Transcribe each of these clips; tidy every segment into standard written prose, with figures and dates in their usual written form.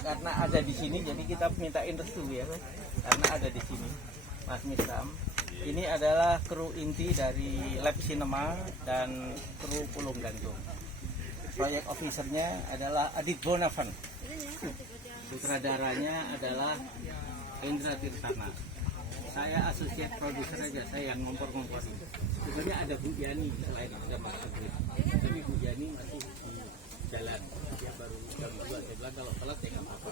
karena ada di sini, jadi kita mintain restu ya, karena ada di sini, Mas Mistam. Ini adalah kru inti dari Lab Cinema dan kru Pulung Gantung. Proyek officernya adalah Adit Bonavan. Sutradaranya adalah Indra Tirtana. Saya associate producer aja, saya yang ngompor-ngomporin. Sebenarnya ada Bu Yani selain ada Mas Adit. Tapi Bu Yani masih di jalan. Dia baru jam 2. Saya bilang kalau telat ya nggak apa-apa.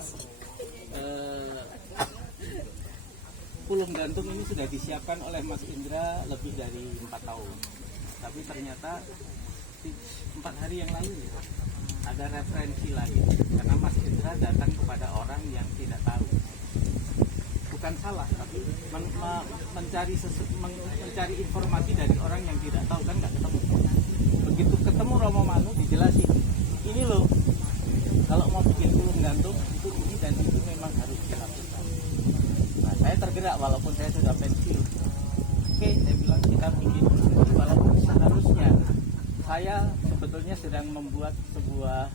Pulung Gantung ini sudah disiapkan oleh Mas Indra lebih dari 4 tahun. Tapi ternyata 4 hari yang lalu ada referensi lain. Karena Mas Indra datang kepada orang yang tidak tahu. Bukan salah, tapi mencari informasi dari orang yang tidak tahu, kan nggak ketemu. Begitu ketemu Romo Manu dijelasin, ini loh, kalau mau bikin Pulung Gantung itu ini dan itu memang harus dilakukan. Nah, saya tergerak walaupun saya sudah pensiun. Oke, saya bilang kita bikin, walaupun seharusnya saya sebetulnya sedang membuat sebuah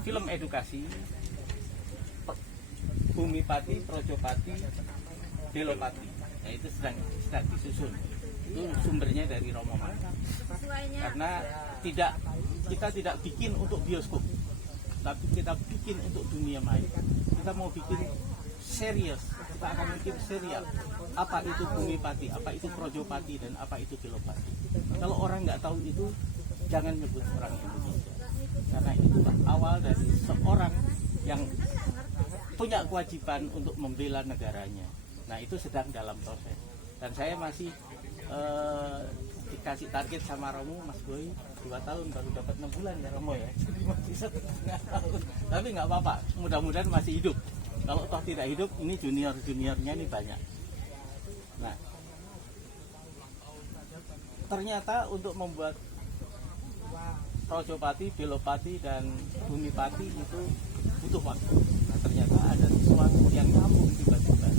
film edukasi. Bumipati, Projopati, Delopati. Nah, itu sedang disusun. Itu sumbernya dari Romo Manu. Karena kita tidak bikin untuk bioskop, tapi kita bikin untuk dunia maya. Kita mau bikin serius, kita akan bikin serial. Apa itu Bumipati, apa itu Projopati, dan apa itu Delopati. Kalau orang nggak tahu itu, jangan nyebut orang Indonesia. Karena itulah awal dari seorang yang punya kewajiban untuk membela negaranya. Nah, itu sedang dalam proses. Dan saya masih dikasih target sama Romo, Mas Boy, 2 tahun baru dapat 6 bulan ya Romo ya. Jadi masih 1,5 tahun. Tapi nggak apa-apa, mudah-mudahan masih hidup. Kalau toh tidak hidup, ini junior-juniornya ini banyak. Nah, ternyata untuk membuat Projopati, Delopati, dan Bumipati itu butuh waktu. Nah, ternyata ada sesuatu yang nyambung tiba-tiba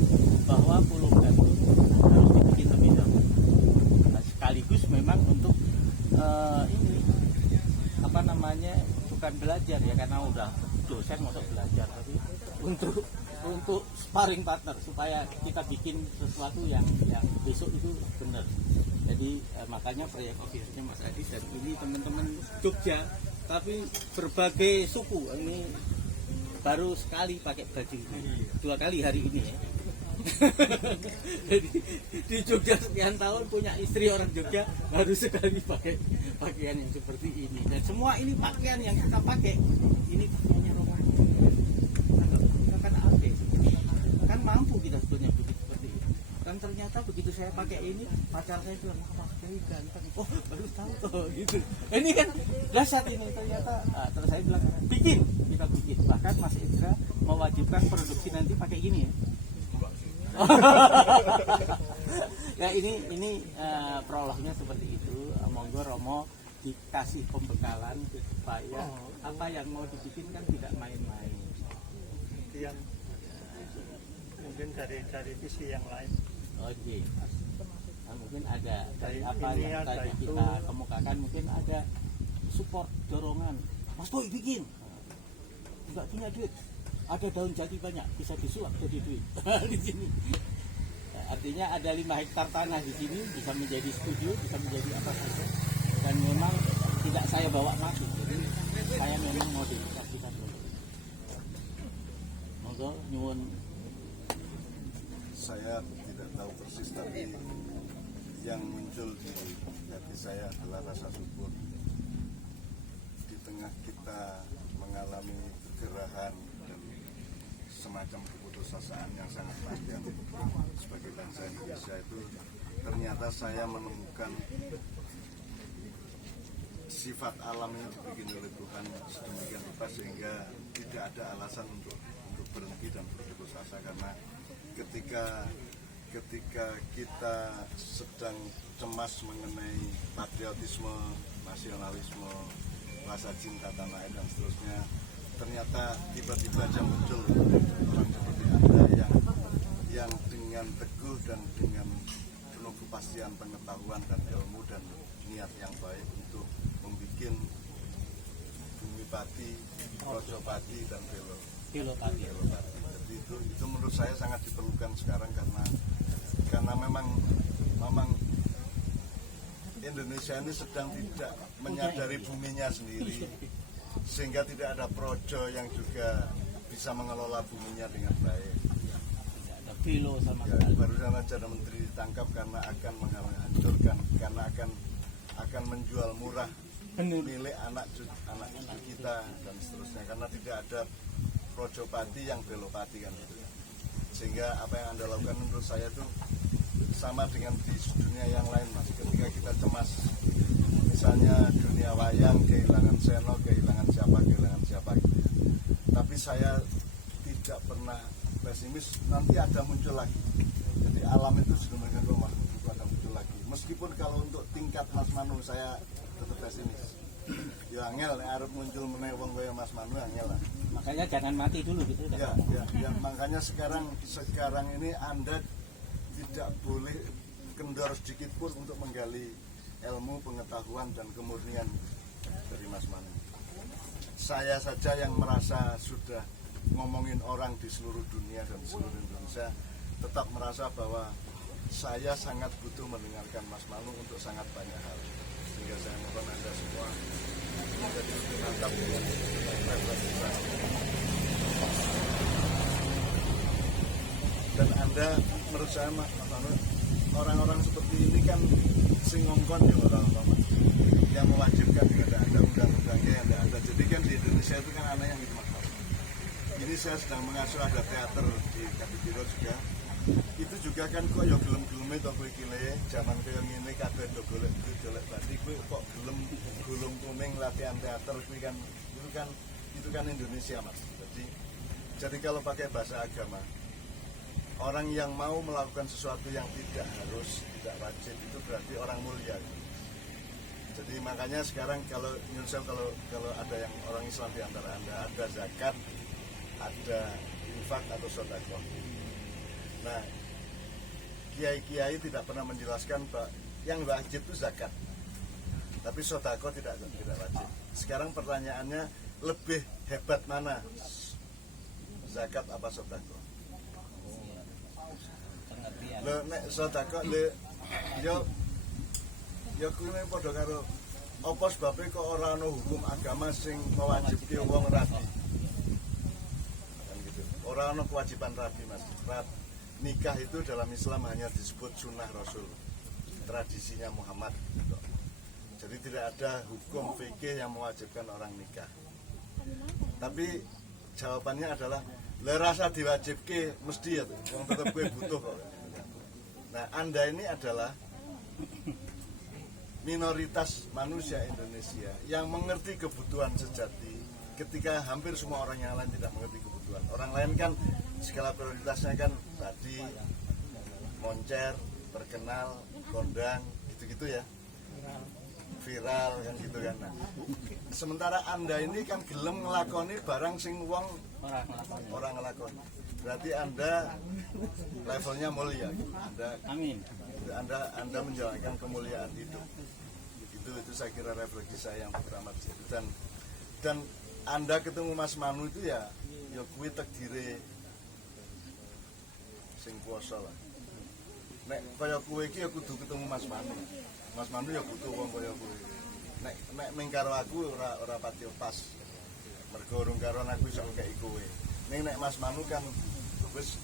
bahwa Pulung Gantung harus dibikin lebih dahulu. Nah, sekaligus memang untuk ini apa namanya, bukan belajar ya karena udah dosen untuk belajar, tapi untuk sparring partner supaya kita bikin sesuatu yang besok itu benar. Jadi makanya proyek office-nya Mas Adi dan ini teman-teman Jogja, tapi berbagai suku. Ini baru sekali pakai baju ini, 2 kali hari ini ya. Jadi di Jogja sekian tahun punya istri orang Jogja, baru sekali pakai pakaian yang seperti ini. Dan semua ini pakaian yang kita pakai, ini pakaiannya Romo. Kita kan aktif, kan mampu kita sebetulnya bikin seperti ini. Dan ternyata begitu saya pakai ini, pacar saya bilang, pakai ganteng. Oh, baru tahu tuh gitu. Ini kan dahsyat ini ternyata. Nah, terus saya bilang, kita bikin. Bahkan Mas Indra mewajibkan produksi nanti pakai gini ya. Ya ini prolognya seperti itu. Monggo Romo dikasih pembekalan supaya apa yang mau dibikin kan tidak main-main. Yang mungkin dari visi yang lain. Oke. Nah, mungkin ada dari apa yang tadi kita kemukakan, mungkin ada support, dorongan. Mas Boy bikin. Enggak punya duit. Ada daun jati banyak, bisa disuap jadi duit. Di sini. Artinya ada 5 hektar tanah di sini, bisa menjadi studio, bisa menjadi apa saja. Dan memang tidak saya bawa mati, jadi saya memang mau dikasihkan dulu. Monggo nyuwun. Saya tidak tahu persis, tapi yang muncul di hati saya adalah rasa syukur. Di tengah kita mengalami kegerahan dan semacam keputusasaan yang sangat panjang sebagai bangsa Indonesia, itu ternyata saya menemukan sifat alam yang dibikin oleh Tuhan sedemikian rupa sehingga tidak ada alasan untuk berhenti dan berputus asa. Karena ketika kita sedang cemas mengenai patriotisme, nasionalisme, rasa cinta tanah air dan seterusnya, ternyata tiba-tiba aja muncul orang seperti Anda yang dengan teguh dan dengan penuh kepastian pengetahuan dan ilmu dan niat yang baik untuk membuat Bumi Adipati, Rojopati dan Pilopati. Belopati. Jadi itu menurut saya sangat diperlukan sekarang karena memang Indonesia ini sedang tidak menyadari buminya sendiri, sehingga tidak ada projo yang juga bisa mengelola buminya dengan baik. Tidak ada filo sama Ya, sekali. barusan aja ada menteri ditangkap karena akan menghancurkan, karena akan menjual murah Benar. milik anak cucu kita dan seterusnya, karena tidak ada projopati yang belopati kan gitu. Sehingga apa yang Anda lakukan menurut saya itu sama dengan di dunia yang lain, Mas. Ketika kita cemas, misalnya dunia wayang kehilangan Seno, kehilangan siapa gitu ya. Tapi saya tidak pernah pesimis, nanti ada muncul lagi. Jadi alam itu sedemikian rupa, itu ada muncul lagi. Meskipun kalau untuk tingkat Mas Manu saya tetap pesimis. Ya angel, arep muncul meneh wong kaya Mas Manu angel lah. Makanya jangan mati dulu gitu. Ya, makanya sekarang ini Anda tidak boleh kendor sedikit pun untuk menggali ilmu, pengetahuan dan kemurnian dari Mas Manu. Saya saja yang merasa sudah ngomongin orang di seluruh dunia dan seluruh Indonesia, tetap merasa bahwa saya sangat butuh mendengarkan Mas Manu untuk sangat banyak hal. Sehingga saya mohon Anda semua menjadi lebih mantap dengan refleksi saya. Dan Anda menurut saya Mas Manu, orang-orang seperti ini kan sing ngongkon ya orang-orang yang mewajibkan tidak ada undang-undangnya yang tidak ada. Jadi kan di Indonesia itu kan aneh yang gitu Mas Manu. Ini saya sedang mengasuh ada teater di Kadipiro juga. Itu juga kan kok ya gelem-geleme to kowe iki le, jaman kaya ngene kabeh do golek berarti kowe kok gelem gulung kuning latihan teater kuwi kan itu kan Indonesia Mas. Jadi kalau pakai bahasa agama, orang yang mau melakukan sesuatu yang tidak harus, tidak wajib itu berarti orang mulia. Jadi makanya sekarang kalau ada yang orang Islam di antara Anda, ada zakat, ada infak atau sedekah. Nah, kiai-kiai tidak pernah menjelaskan bahwa yang wajib itu zakat, tapi sedekah tidak wajib. Sekarang pertanyaannya, lebih hebat mana, zakat apa sedekah? Lo nek sedekah le yo kuwi padha karo apa sebabe kok ora ana hukum agama sing mewajibke wong rabi. Kan gitu. Ora ana kewajiban rabi Mas. Nikah itu dalam Islam hanya disebut sunnah Rasul, tradisinya Muhammad gitu. Jadi tidak ada hukum fikih yang mewajibkan orang nikah. Tapi jawabannya adalah le rasa diwajibke mesti ya, wong tetep kowe butuh kok. Nah, Anda ini adalah minoritas manusia Indonesia yang mengerti kebutuhan sejati ketika hampir semua orang yang lain tidak mengerti kebutuhan. Orang lain kan skala prioritasnya kan tadi moncer, terkenal, kondang, gitu-gitu ya. Viral kan gitu kan. Nah, sementara Anda ini kan gelem ngelakoni barang sing wong orang ngelakoni. Berarti Anda levelnya mulia. Amin. Anda menjalankan kemuliaan hidup. Itu saya kira refleksi saya yang pertama itu. Dan Anda ketemu Mas Manu itu ya kuwi tekdire sing kuwasa lah. Nek kaya kowe iki ya kudu ketemu Mas Manu. Mas Manu ya butuh wong kaya kowe. Nek ming karo aku ora pati pas. Mergo urung karo aku iso kaya kowe. Nek Mas Manu kan wis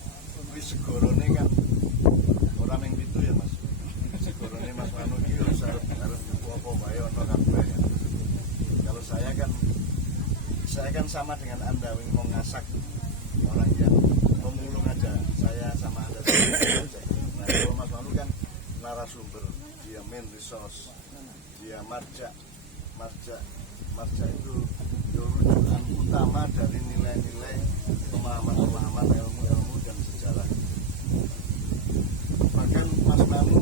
segorone kan ora ming pitu ya Mas. Segorone Mas Manu iki harus buku apa wae ono kabeh. Kalau saya kan sama dengan Anda wing mau ngasak orang yang pemulung aja. Saya sama Anda. Nah, kalau Mas Manu kan narasumber, dia main resource, dia marja itu rujukan utama dari nilai-nilai pemahaman ilmu dan sejarah. Bahkan Mas Manu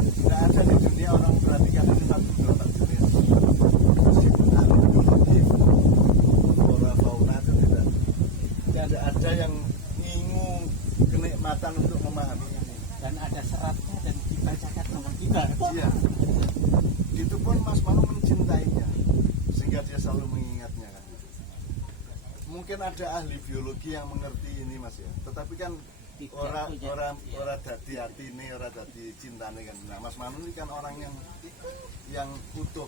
tidak ada di dunia orang perhatikan ini satu dua jenis. Meskipun antropologi, flora fauna itu tidak ada yang ngingu kenikmatan untuk memahami ini. Dan ada seratnya dan dibacakan sama kita. Iya. Itu pun Mas Manu mencintainya, sehingga dia selalu mengingatnya kan. mungkin ada ahli biologi yang mengerti ini Mas ya. Tetapi kan Tidak orang punya- orang dadi hati ini, orang dadi cintane kan. Nah, Mas Manu ini kan orang yang utuh.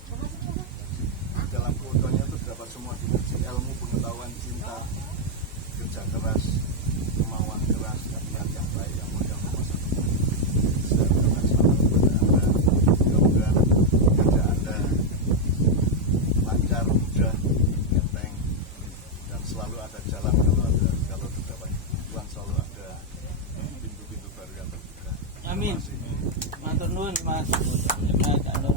Dalam keutuhannya itu dapat semua dimensi ilmu, pengetahuan, cinta, kerja keras, kemauan keras, dan niat yang baik yang mudah memasang. Saya berdoa selalu kepada Anda, mudah-mudahan kerja Anda lancar, mudah, enteng, dan selalu ada jalan kalau terdapat Tuhan, selalu ada pintu-pintu baru yang terbuka. Amin. Terima kasih. Matur nuwun Mas. Kalau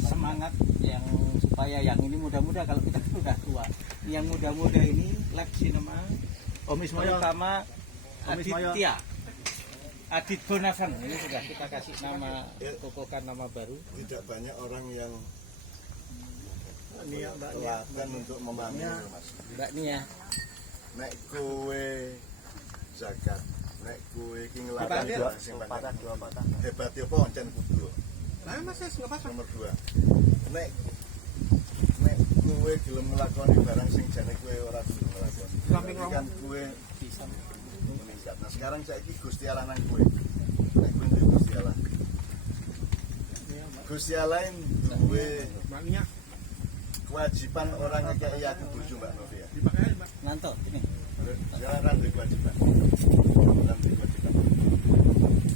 semangat yang supaya yang ini muda-muda, kalau kita sudah tua, yang muda-muda ini Lexi nama terutama Aditya Adit Bonavan ini sudah kita kasih nama, kokokan nama baru. Tidak banyak orang yang Nia, Mbak Nia. telaten untuk memahami Mas. Mbak Nia. Nek kowe zakat, nek kowe iki nglakoni sing patah dua patah. Hebat yo apa oncen kudu. Lah Mas wis ngepas. Nomor 2. Nek kowe gelem nglakoni barang sing jane kowe ora gelem nglakoni. Samping Berarti kan kowe Bisa. meningkat. Nah, sekarang saiki Gusti Allah nang kowe. Nek kowe duwe Gusti Allah. Gusti Allah duwe Mbak Nia. kewajiban orang ngekeki aku bojo Mbak Novia. Dipakai Mbak. Nanto ini. Jangan duwe kewajiban. Jangan duwe kewajiban.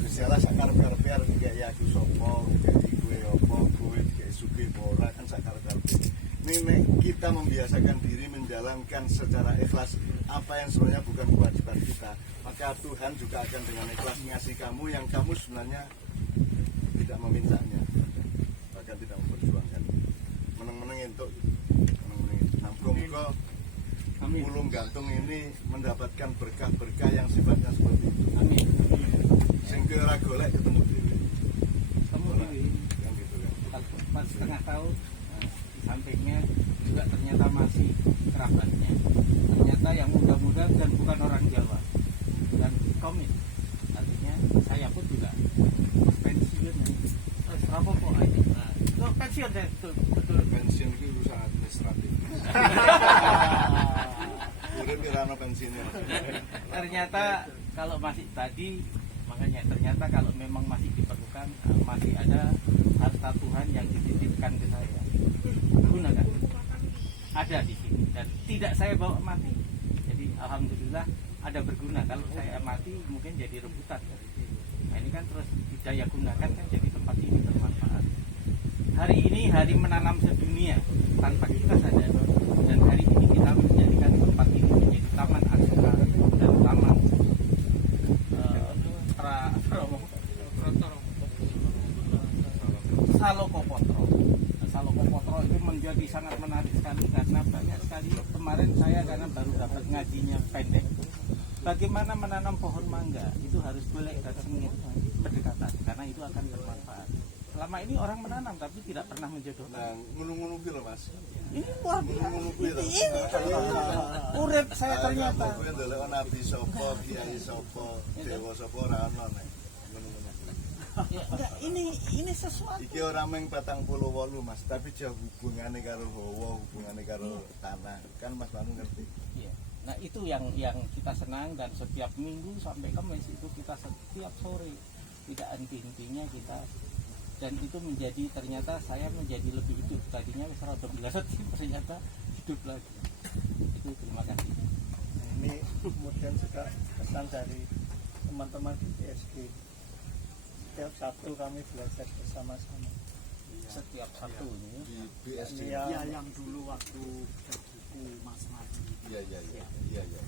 Gusti Allah sakar-karepe arep ngekeki aku sapa, ngekeki kowe apa, kowe ngekeki sugih apa ora kan sakar-karepe. Nek kita membiasakan diri menjalankan secara ikhlas apa yang sebenarnya bukan kewajiban kita, maka Tuhan juga akan dengan ikhlas ngasih kamu yang kamu sebenarnya tidak memintanya, bahkan tidak memperjuangkan. Meneng-meneng untuk muga-muga Amin. Pulung Gantung ini mendapatkan berkah-berkah yang sifatnya seperti itu. Amin. Sing kowe ora golek ketemu dhewe. Kamu ini Kan gitu kan. 4,5 tahun di sampingnya juga ternyata masih kerabatnya. Ternyata yang muda-muda dan bukan orang Jawa dan komit. Artinya saya pun juga pensiun. Rapopo ini. Nah, pensiun saya betul. Pensiun itu urusan administratif. Urip ora ono pensiunnya. Ternyata kalau masih tadi, makanya ternyata kalau memang masih diperlukan, masih ada harta Tuhan yang dititipkan ke saya. Gunakan. Ada di sini dan tidak saya bawa mati. Jadi alhamdulillah ada berguna. Kalau saya mati mungkin jadi rebutan. Nah, ini kan terus didaya gunakan kan jadi tempat ini bermanfaat. Hari ini hari menanam sedunia tanpa kita sadar, dan hari ini kita menjadikan tempat ini menjadi taman aksara dan taman Salokopotro. Salokopotro itu menjadi sangat menarik sekali karena banyak sekali kemarin saya karena baru dapat ngajinya pendek. Bagaimana menanam pohon mangga itu harus golek dan sengit berdekatan karena itu akan bermanfaat. Selama ini orang menanam tapi tidak pernah menjodohkan. Nah, ngono-ngono kuwi lho Mas. Ini luar Ngono-ngono kuwi lho. biasa. Urip saya ternyata. Kowe ndelok nabi sapa, kiai sapa, dewa sapa ora ono nek. Ngono-ngono kuwi. Ya, enggak, ini sesuatu. Iki ora mung 48 Mas, tapi jauh hubungane karo hawa, hubungane karo tanah. Kan Mas Manu ngerti. Iya. Nah itu yang kita senang dan setiap minggu sampai Kamis itu kita setiap sore tidak henti-hentinya kita, dan itu menjadi ternyata saya menjadi lebih hidup. Tadinya rada biasa ternyata hidup lagi. Itu terima kasih. Ini kemudian juga pesan dari teman-teman di PSG. Setiap Sabtu kami belajar bersama-sama. Setiap Sabtu ini Di BSD. Ya, yang dulu waktu buku Mas Madi. Iya.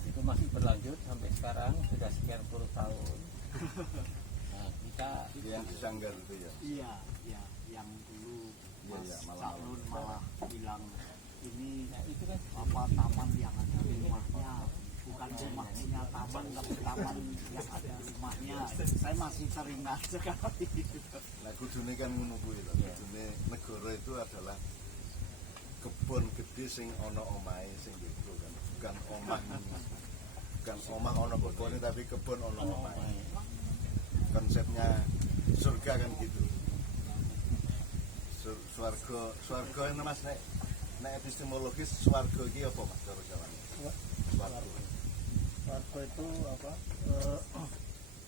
itu masih berlanjut sampai sekarang sudah sekian puluh tahun. Nah, kita Yang di Sanggar itu ya. Iya, yang dulu Mas Iya, malah- Caklun malah bilang ini nah, itu kan apa taman yang ada rumahnya, bukan rumahnya taman, tapi taman yang ada rumahnya. Saya masih teringat sekali. Nah, kudune kan ngono kuwi lho. Kudune negara itu adalah kebun gede sing ana omahe sing gitu kan. Bukan omah ana kebone tapi kebun ana omahe. Konsepnya surga kan gitu. Swarga ini Mas nek epistemologis swarga iki apa Mas cara jawane? Swargo itu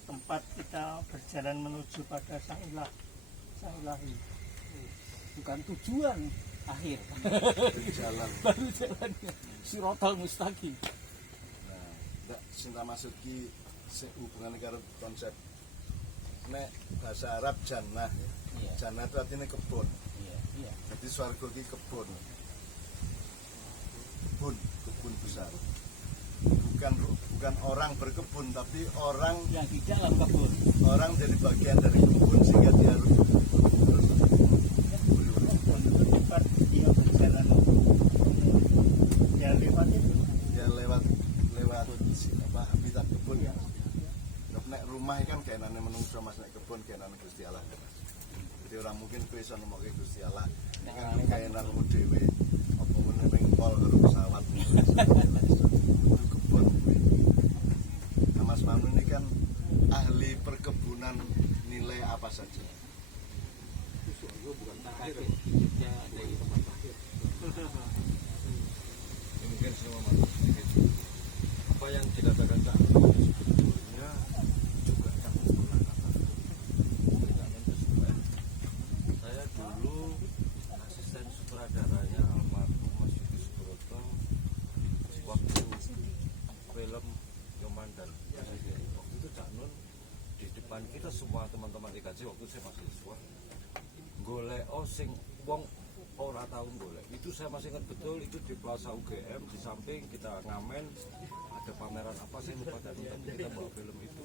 tempat kita berjalan menuju pada sang ilahi. Bukan tujuan akhir. Berjalan. Baru jalannya. Siratal mustaqim. Nah, nggak cinta masuk ki hubungan karo konsep. Nek bahasa Arab jannah. Iya. Jannah itu artinya kebun. Iya. Jadi swarga ki kebun. Kebun besar. Bukan orang berkebun, tapi orang Yang di dalam kebun. orang jadi bagian dari kebun sehingga dia harus Kebun itu tempat dia berjalan, ya lewat itu. dia lewat habitat kebun ya. Nek rumah kan kayak nane menungso mas, nek kebun kayak nane Gusti Allah. Jadi orang mungkin kuwi iso nemokke Gusti Allah. Nek kan kayak nangmu dhewe apa meneh pengpol karo pesawat. Kebun kuwi. Nah, Mas Manu ini kan ahli perkebunan nilai apa saja? Hidupnya dari tempat lahir. Mungkin semua masuk sedikit. Apa yang dikatakan Cak Nun sebetulnya juga Cak Nun pernah katakan. Cak Nun itu sebenarnya saya dulu asisten sutradaranya almarhum Mas Yudi Subroto waktu film Yomandan. Waktu itu Cak Nun di depan kita semua teman-teman IKJ, waktu saya masih siswa, golek sing wong ora tahu golek. Itu saya masih ingat betul, itu di Plaza UGM, di samping kita ngamen ada pameran apa saya lupa, tapi kita bawa film itu.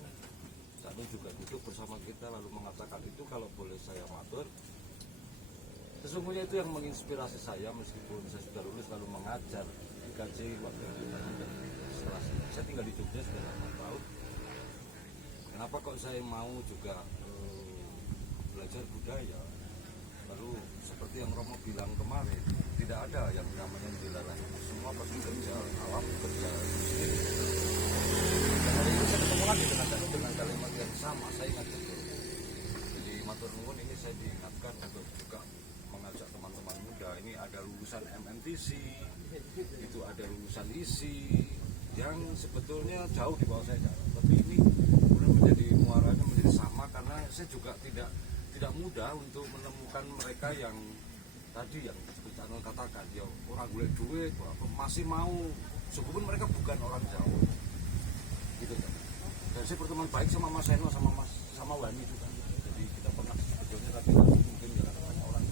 Lalu juga duduk bersama kita lalu mengatakan itu kalau boleh saya matur, sesungguhnya itu yang menginspirasi saya meskipun saya sudah lulus lalu mengajar di KJ waktu itu. Setelah saya tinggal di Jogja sudah 8 tahun. Kenapa kok saya mau juga belajar budaya? Lalu seperti yang Romo bilang kemarin, tidak ada yang namanya dilarang. Semua pasti kerja alam, kerja muslim. Dan hari ini saya ketemu lagi dengan kalimat yang sama, saya ingat betul. Jadi matur nuwun ini saya diingatkan untuk juga mengajak teman-teman muda. Ini ada lulusan MNTC, itu ada lulusan ISI, yang sebetulnya jauh di bawah saya. Tapi ini kemudian menjadi muaranya menjadi sama karena saya juga tidak mudah untuk menemukan mereka yang tadi yang seperti Anu katakan, ya orang golek duit, masih mau, meskipun mereka bukan orang Jawa, gitu kan. Dan saya berteman baik sama Mas Seno, sama Wani juga. Jadi kita pernah sebetulnya, tapi mungkin jangan banyak orang.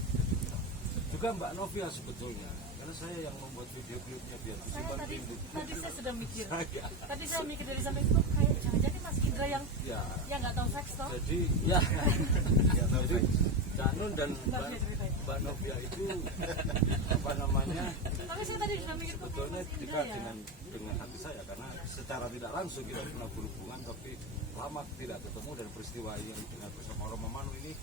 Juga Mbak Novia sebetulnya, karena saya yang membuat video klipnya biar disimpan di Tadi saya sudah mikir. saya. Tadi saya mikir dari samping itu kayak jangan-jangan Mas Indra yang Ya, nggak tahu seks toh. jadi ya, jadi Cak Nun dan Mbak Novia itu apa namanya? Tapi saya tadi sudah mikir kok Sebetulnya Mas Indra dekat ya. dengan hati saya karena secara tidak langsung kita pernah berhubungan, tapi lama tidak ketemu dan peristiwa yang dengan bersama Romo Manu ini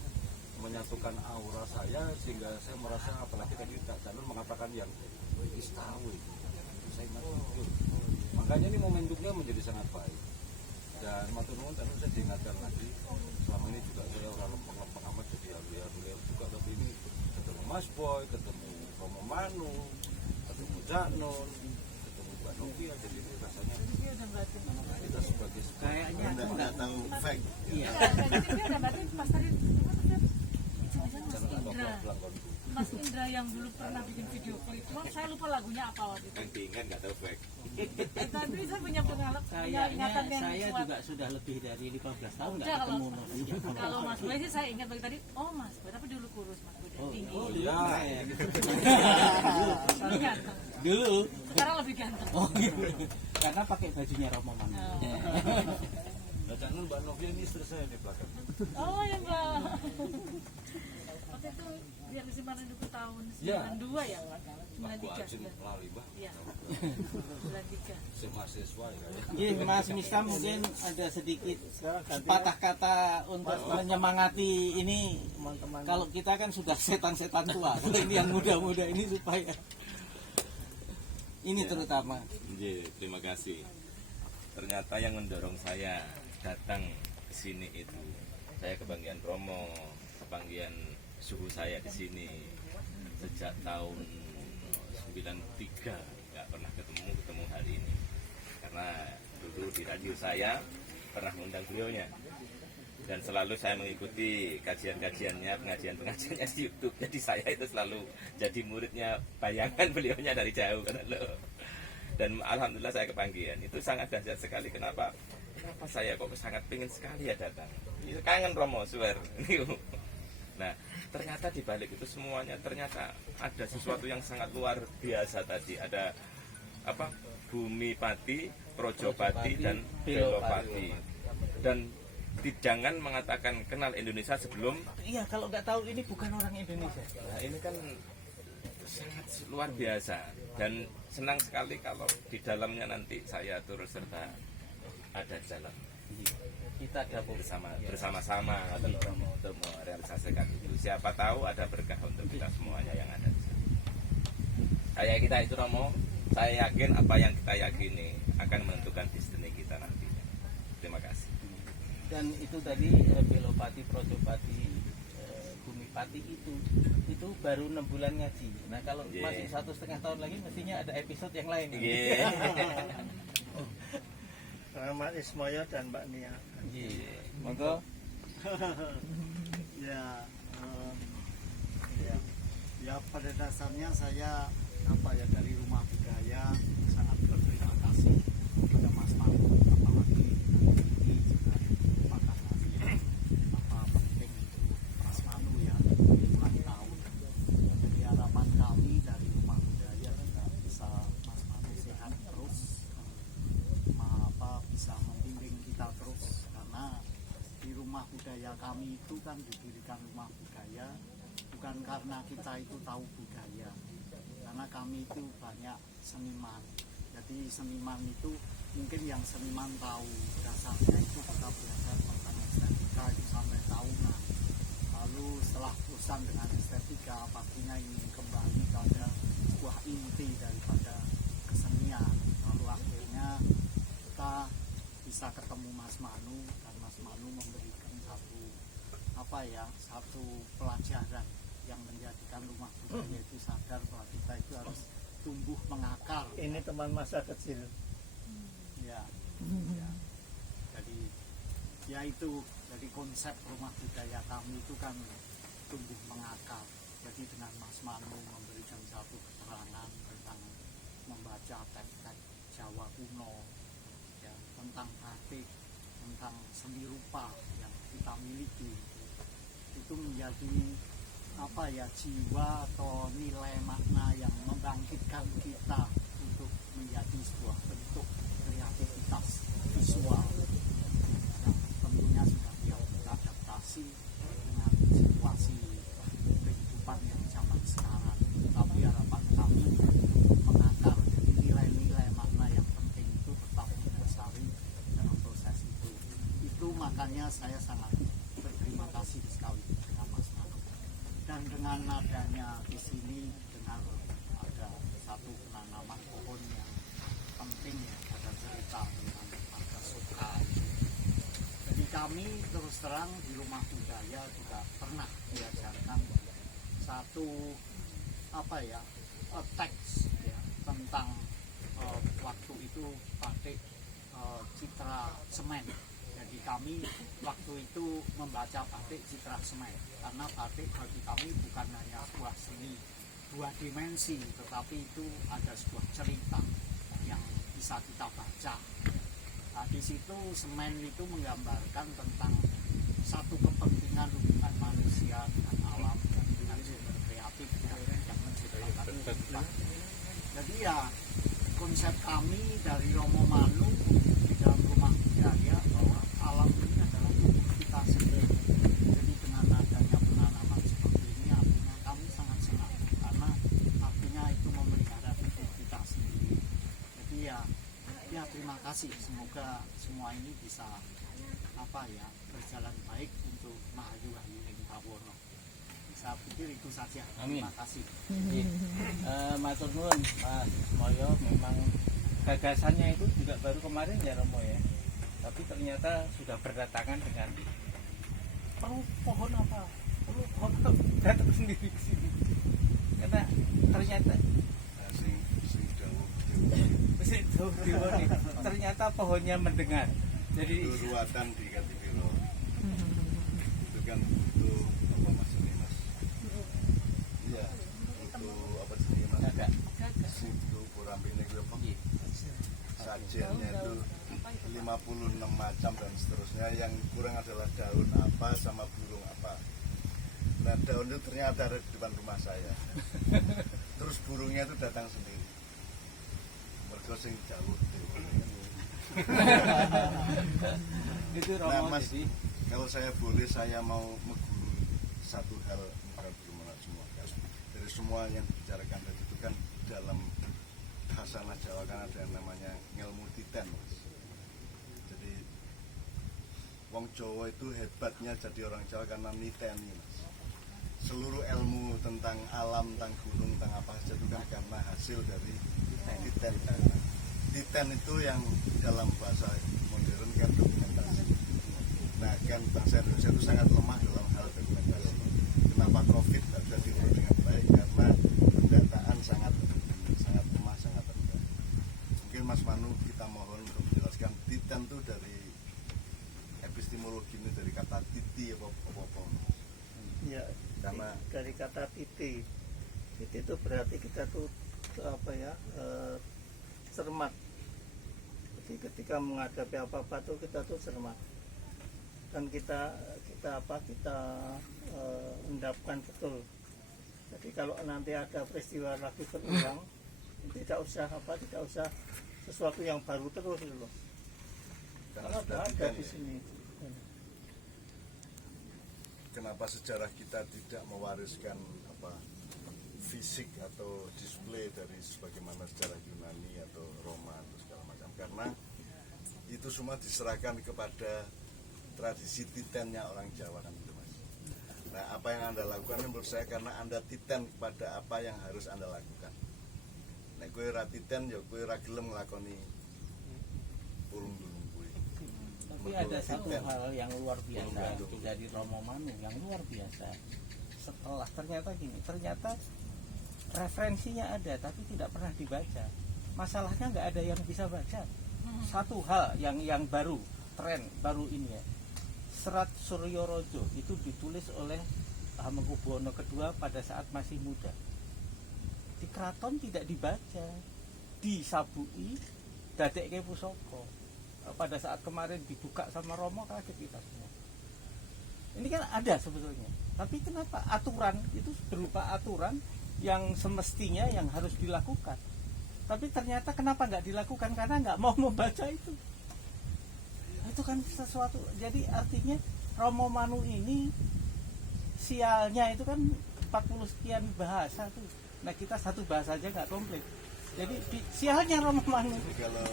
menyatukan aura saya sehingga saya merasa, apalagi tadi Cak Nun mengatakan yang istawi, saya ingat betul. Makanya ini momentumnya menjadi sangat baik. Dan matur nuwun Cak Nun, saya diingatkan lagi, selama ini juga saya orang lempeng-lempeng amat jadi beliau juga, tapi ini ketemu Mas Boy, ketemu Romo Manu, ketemu Cak Nun, ketemu Mbak Novia, jadi ini rasanya Dia udah batin. kita sebagai Kayaknya aku Anda nggak nggak tahu fact. Iya. Jadi dia udah batin pas tadi. Jangan-jangan Mas jangan ada Indra. pelanggan. Mas Indra yang dulu pernah bikin video klip. Cuma saya lupa lagunya apa waktu itu. Yang diingat nggak tahu fact. Tapi saya punya pengalaman, punya Kayaknya ingatan yang saya kuat. juga sudah lebih dari 15 tahun nggak Udah, ketemu. Kalau Mas Boy sih saya ingat bagi tadi, oh Mas Boy, tapi dulu kurus Mas Boy, Oh, tinggi. oh, Iya. Lebih ganteng. Dulu. Sekarang lebih ganteng. Oh gitu. Karena pakai bajunya Romo Manu. Oh. Nah, Cak Nun, Mbak Novia ini istri saya di belakang. Oh ya Mbak. Waktu itu biar disimpan 20 tahun, 92 ya? Aku 93. ajin lali Mbak. Iya. 93. Saya mahasiswa ya. Iya, Mas Mista mungkin ada sedikit Sekarang gantian patah kata untuk menyemangati ini. teman-teman. Kalau kita kan sudah setan-setan tua, kalau ini yang muda-muda ini supaya ini terutama. Iya, terima kasih. Ternyata yang mendorong saya datang ke sini itu saya kebanggaan Romo, kebanggaan suhu saya di sini sejak tahun 93 nggak pernah ketemu hari ini. Karena dulu di radio saya pernah mengundang beliaunya, dan selalu saya mengikuti kajian-kajiannya, pengajian-pengajiannya di YouTube. Jadi saya itu selalu jadi muridnya, bayangan beliaunya dari jauh kan loh. Dan alhamdulillah saya kepanggian. Itu sangat dahsyat sekali. Kenapa saya kok sangat pengen sekali ya datang. Kangen Romo, swear. Nah, ternyata di balik itu semuanya ternyata ada sesuatu yang sangat luar biasa tadi. Ada apa? Bumi Pati, Projopati, dan Belopati. Dan jangan mengatakan kenal Indonesia sebelum, iya kalau nggak tahu ini bukan orang Indonesia. Nah, ini kan sangat luar biasa, dan senang sekali kalau di dalamnya nanti saya turut serta ada jalan. Kita gabung bersama-sama untuk merealisasikan itu. Siapa tahu ada berkah untuk kita semuanya yang ada di sini. Kayak kita itu Romo, saya yakin apa yang kita yakini akan menentukan destiny kita nantinya. Terima kasih. Dan itu tadi Belopati, Projopati, Bumi Pati itu baru 6 bulan ngaji. Nah kalau masih 1,5 tahun lagi mestinya ada episode yang lain. Rahmat Ismoyo dan Mbak Nia. Monggo. Ya, ya pada dasarnya saya dari Rumah Budaya sangat berterima kasih kepada Mas Manu, apalagi ini juga merupakan penting untuk Mas Manu ya ulang tahun. Jadi harapan kami dari Rumah Budaya juga bisa Mas Manu sehat terus, bisa membimbing kita terus, karena di Rumah Budaya kami itu kan didirikan Rumah Budaya bukan karena kita itu tahu budaya, karena kami itu banyak seniman. Jadi seniman itu mungkin yang seniman tahu dasarnya itu kita belajar tentang estetika itu sampai tahunan. Lalu setelah bosan dengan estetika, pastinya ingin kembali pada sebuah inti daripada kesenian. Lalu akhirnya kita bisa ketemu Mas Manu, dan Mas Manu memberikan satu pelajaran yang menjadikan Rumah Budaya itu sadar bahwa kita itu harus tumbuh mengakar. Ini teman masa kecil. Ya. Jadi ya itu, jadi konsep Rumah Budaya kami itu kan tumbuh mengakar. Jadi dengan Mas Manu memberikan satu keterangan tentang membaca teks-teks Jawa kuno, ya, tentang batik, tentang seni rupa yang kita miliki, itu menjadi jiwa atau nilai makna yang membangkitkan kita untuk menjadi sebuah bentuk kreativitas visual yang tentunya sudah beradaptasi dengan situasi kehidupan yang zaman sekarang. Tapi harapan kami mengakar, jadi nilai-nilai makna yang penting itu tetap mendasari dalam proses itu. Itu makanya saya sangat berterima kasih sekali dengan Mas Manu. Dan dengan adanya di sini, dengan ada satu penanaman pohon yang penting ya, ada cerita tentang Marga Soka. Jadi kami terus terang di Rumah Budaya juga pernah diajarkan satu teks ya, tentang waktu itu batik citra semen. Jadi kami waktu itu membaca batik citra semen, karena batik bagi kami bukan hanya sebuah seni 2 dimensi, tetapi itu ada sebuah cerita yang bisa kita baca. Nah, di situ semen itu menggambarkan tentang satu kepentingan hubungan manusia dengan alam dan dengan sumber kreatif yang menciptakan kehidupan. Jadi ya konsep kami dari Romo Manu di dalam Rumah Budaya bahwa alam ini adalah tubuh kita sendiri. Jadi dengan adanya penanaman seperti ini, artinya kami sangat senang, karena artinya itu memelihara tubuh kita sendiri. Jadi ya terima kasih, semoga semua ini bisa berjalan baik untuk Mahayu Wahyu Ing Pawono. Saya pikir itu saja. Terima kasih. Matur nuwun Mas Moyo, memang gagasannya itu juga baru kemarin ya Romo ya, tapi ternyata sudah berdatangan dengan pohon apa datang sendiri ke sini, karena ternyata situ diwoni. Ternyata pohonnya mendengar. Jadi Itu ruatan di Kativiro. Itu kan butuh apa mas ini mas? Iya, butuh apa sih mas? agak Situ purampine gue apa? Sajennya itu 56 macam dan seterusnya. Yang kurang adalah daun apa sama burung apa. Nah daun itu ternyata ada di depan rumah saya. Terus burungnya itu datang sendiri. Mergo sing jauh. itu Nah Romo. mas, Jadi kalau saya boleh saya mau mengguru satu hal bukan bagaimana semua kan. Dari semua yang dibicarakan tadi itu kan dalam khasanah Jawa kan ada yang namanya ngelmu titen mas. Jadi wong Jawa itu hebatnya jadi orang Jawa karena niteni mas. Seluruh ilmu tentang alam, tentang gunung, tentang apa saja itu kan karena hasil dari titen. Titen itu yang dalam bahasa modern kan dokumentasi. Nah kan bangsa Indonesia itu sangat lemah dalam hal dokumentasi. Kenapa COVID tidak bisa diurus dengan baik? Karena pendataan sangat lemah, sangat rendah. Mungkin Mas Manu kita mohon untuk menjelaskan titen itu dari epistemologi ini dari kata titi apa. Ya, Karena dari kata titi itu berarti kita tuh apa ya, cermat. Jadi ketika menghadapi apa-apa tuh kita tuh cermat, dan kita endapkan betul. Jadi kalau nanti ada peristiwa lagi berulang, tidak usah sesuatu yang baru terus gitu loh. Karena sudah ada titen di ya. sini. Kenapa sejarah kita tidak mewariskan apa fisik atau display dari sebagaimana sejarah Yunani atau Roma atau segala macam, karena itu semua diserahkan kepada tradisi titennya orang Jawa kan itu mas. Nah apa yang Anda lakukan menurut saya karena Anda titen kepada apa yang harus Anda lakukan. Nek kowe ra titen ya kowe ra gelem nglakoni ulung-ulung kuwi. tapi ada satu hal yang luar biasa dari Romo Manu yang luar biasa. Setelah ternyata referensinya ada tapi tidak pernah dibaca. Masalahnya nggak ada yang bisa baca. Satu hal yang baru, tren baru ini ya. Serat Suryo Rojo itu ditulis oleh Hamengkubuwono II pada saat masih muda. Di keraton tidak dibaca, disabui, dadekke pusaka. Pada saat kemarin dibuka sama Romo kaget kita semua. Ini kan ada sebetulnya, tapi kenapa aturan itu berupa aturan yang semestinya yang harus dilakukan, tapi ternyata kenapa nggak dilakukan karena nggak mau membaca itu kan sesuatu. Jadi artinya Romo Manu ini sialnya itu kan 40 sekian bahasa tuh. Nah kita satu bahasa aja nggak komplit. Jadi sialnya Romo Manu. Jadi kalau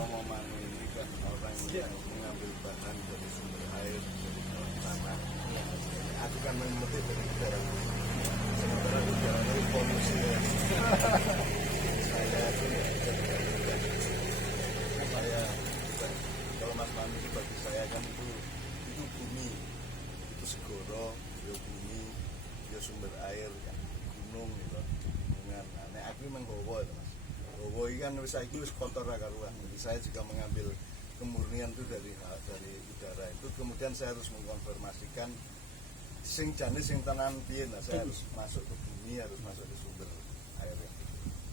Romo Manu ini kan orang yang mengambil bahan dari sumber air, dari tanah. Aku kan memetik dari udara. Sementara udara dari polusi ya. Saya kalau Mas Manu itu bagi saya kan itu bumi, itu segoro, ya bumi, ya sumber air, ya gunung gitu, gunungan. Nah, aku menggawa itu mas. Gawa ini kan saiki wis kotor karuan. Jadi saya juga mengambil kemurnian itu dari udara itu. Kemudian saya harus mengkonfirmasikan sing janis sing tenan piye. Nah, saya harus masuk ke bumi, harus masuk ke sumber air.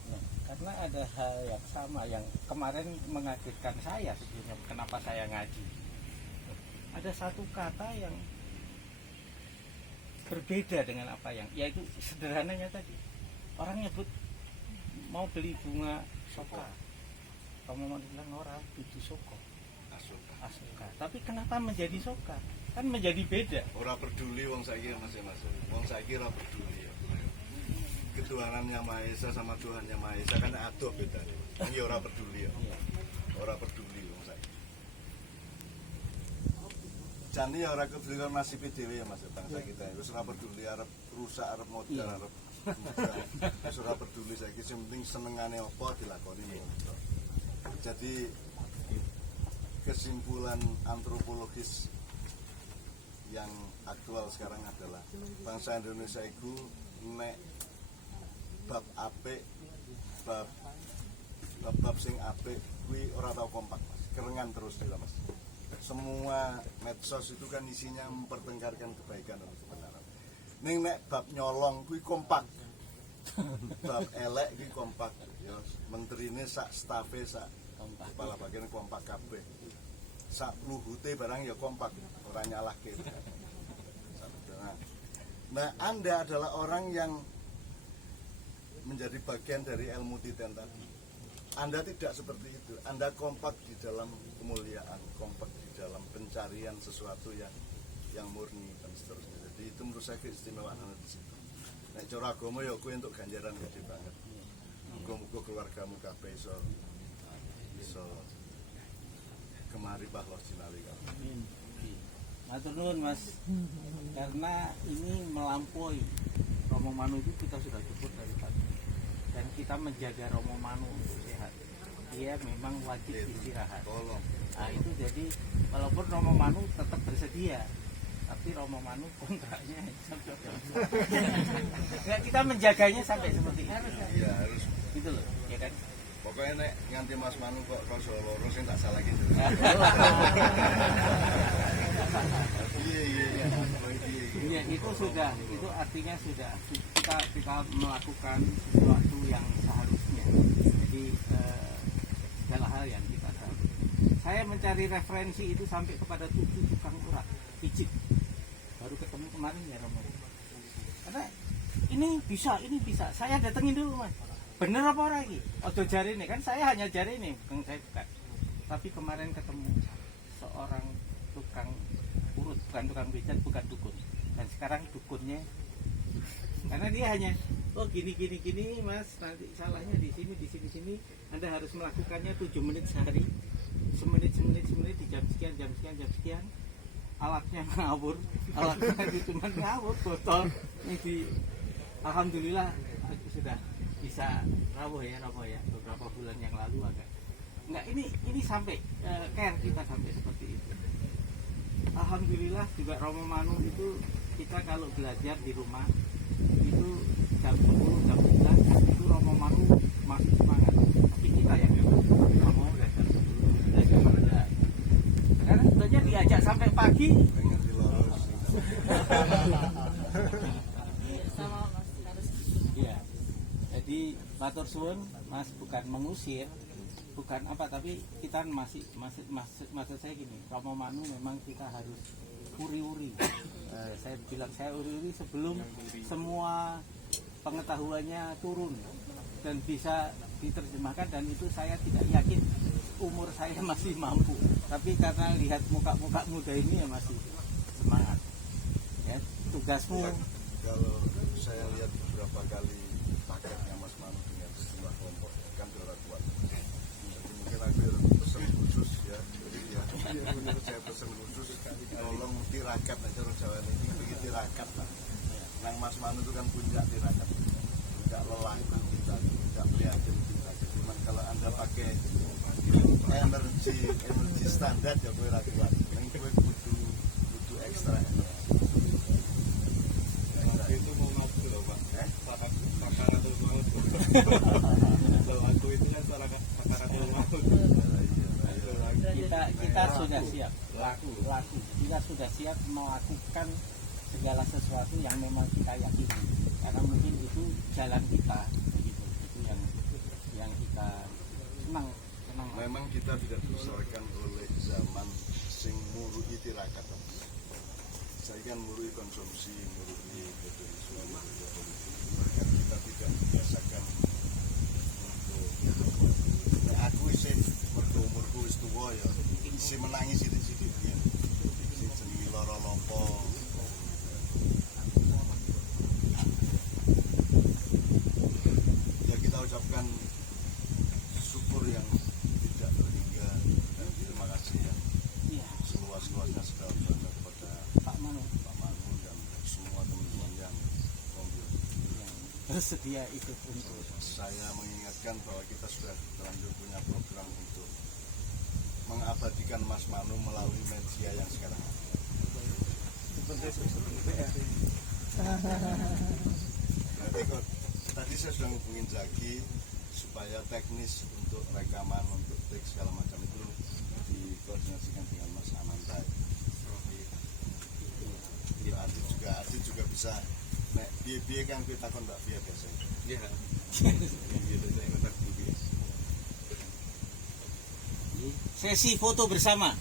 Nah, karena ada hal yang sama yang kemarin mengagetkan saya sebetulnya kenapa saya ngaji. Ada satu kata yang berbeda dengan apa yang, yaitu sederhananya tadi. Orang nyebut mau beli bunga soka, kamu mau bilang orang itu soko, asoka. Tapi kenapa menjadi soka? Kan menjadi beda. Ora peduli wong saiki masing-masing. Wong saiki ora peduli ya. Ketuhanan yang Maha Esa sama Tuhan yang Maha Esa kan adoh bedanya. Wong ya ora peduli ya. Ora peduli wong saiki. Jane ya ora peduli karo nasib dhewe ya Mas bangsa kita. Wis ora peduli arep rusak, arep modal, arep wis ora peduli saiki sing penting senengane apa dilakoni. Jadi kesimpulan antropologis yang aktual sekarang adalah bangsa Indonesia itu nek bab apik, bab bab-bab sing apik kuwi ora tau kompak Mas. Kerengan terus dia Mas. Semua medsos itu kan isinya mempertengkarkan kebaikan dan kebenaran. Ning nek bab nyolong kuwi kompak. Bab elek kuwi kompak. Ya menterine sak stafe sak kepala bagian kompak kabeh. Sak luhute barang ya kompak, ora nyalahke. Nah, Anda adalah orang yang menjadi bagian dari ilmu titen tadi. Anda tidak seperti itu. Anda kompak di dalam kemuliaan, kompak di dalam pencarian sesuatu yang murni dan seterusnya. Jadi itu menurut saya keistimewaan Anda di situ. Nek cara agama ya kowe entuk ganjaran gede banget. Muga-muga keluargamu kabeh iso kemari bahwa sinali kamu. Amin. Matur nuwun Mas. Karena ini melampaui Romo Manu itu kita sudah cukup dari tadi. Dan kita menjaga Romo Manu untuk sehat. Dia memang wajib istirahat. Nah itu jadi walaupun Romo Manu tetap bersedia, tapi Romo Manu kontraknya sampai nggak, kita menjaganya sampai seperti itu. Iya harus. Gitu loh, ya kan? Pokoknya nek nganti Mas Manu kok rasa loro sing tak salahin. Iya, itu sudah, itu artinya sudah kita melakukan sesuatu yang seharusnya. Jadi segala hal yang kita seharusnya. Saya mencari referensi itu sampai kepada 7 tukang urat pijit. Baru ketemu kemarin ya Romo. Karena ini bisa. Saya datengin dulu Mas. Bener apa ora iki? Ojo jari ini kan saya hanya jari ini, saya bukan. Tapi kemarin ketemu seorang tukang urut, bukan tukang pijat, bukan dukun. Dan sekarang dukunnya karena dia hanya gini Mas, nanti salahnya di sini Anda harus melakukannya 7 menit sehari, semenit di jam sekian, alatnya ngawur, alatnya itu cuma ngawur, botol ini alhamdulillah aku sudah bisa rawuh ya beberapa bulan yang lalu agak enggak, ini sampai care kita sampai seperti itu. Alhamdulillah juga Romo Manu itu kita kalau belajar di rumah itu jam 10, jam 11 itu Romo Manu masih semangat, tapi kita yang Romo belajar 10, belajar kerja karena sebenarnya diajak sampai pagi Sama Mas harus iya. Jadi matur suwun Mas, bukan mengusir, bukan apa, tapi kita masih maksud saya gini, Romo Manu memang kita harus uri-uri. Saya bilang saya uri-uri sebelum semua pengetahuannya turun dan bisa diterjemahkan, dan itu saya tidak yakin umur saya masih mampu. Tapi karena lihat muka-muka muda ini ya masih semangat. Ya, tugasmu Kalau saya lihat beberapa kali paketnya Mas Manu dengan sejumlah kelompok kan ora kuat. Jadi mungkin aku pesen khusus ya. Jadi ya menurut saya pesen khusus tolong tirakat aja cara Jawa ini iki tirakat lah. Nang Mas Manu itu kan puncak tirakat. Puncak lelah, puncak prihatin kita. Cuman kalau Anda pakai energi standar ya kowe ora kuat. Ning kowe kudu ekstra energi. Itu mau ngaku loh Pak, pakaratul maut. Kalau aku itu kan pakaratul maut. kita sudah siap laku kita sudah siap melakukan segala sesuatu yang memang kita yakini, karena mungkin itu jalan kita begitu. Itu yang kita senang. Memang kita tidak dibesarkan oleh zaman sing muruhi tirakat. Saya kan muruhi konsumsi, muruhi kapitalisme, muruhi politik. Bahkan kita tidak dibiasakan untuk aku isi umurku wis tuwa ya, isi menangis sithik-sithik biyen. Isi jenenge lara lampa. Ya kita ucapkan syukur yang tidak terhingga dan terima kasih ya Iya, seluas-luasnya segala bangga kepada Pak Manu Pak Manu dan semua teman-teman yang bersedia ikut untuk saya mengingatkan bahwa kita sudah terlanjur punya program untuk mengabadikan Mas Manu melalui media yang sekarang ada. Berarti kok tadi saya sudah ngubungin Zaki, supaya teknis untuk rekaman, untuk take segala macam itu dikoordinasikan dengan Mas Ananta. Arti juga bisa nek biaya kan kita kontak via biasa. Iya. Gitu saya kontak dulu. Sesi foto bersama.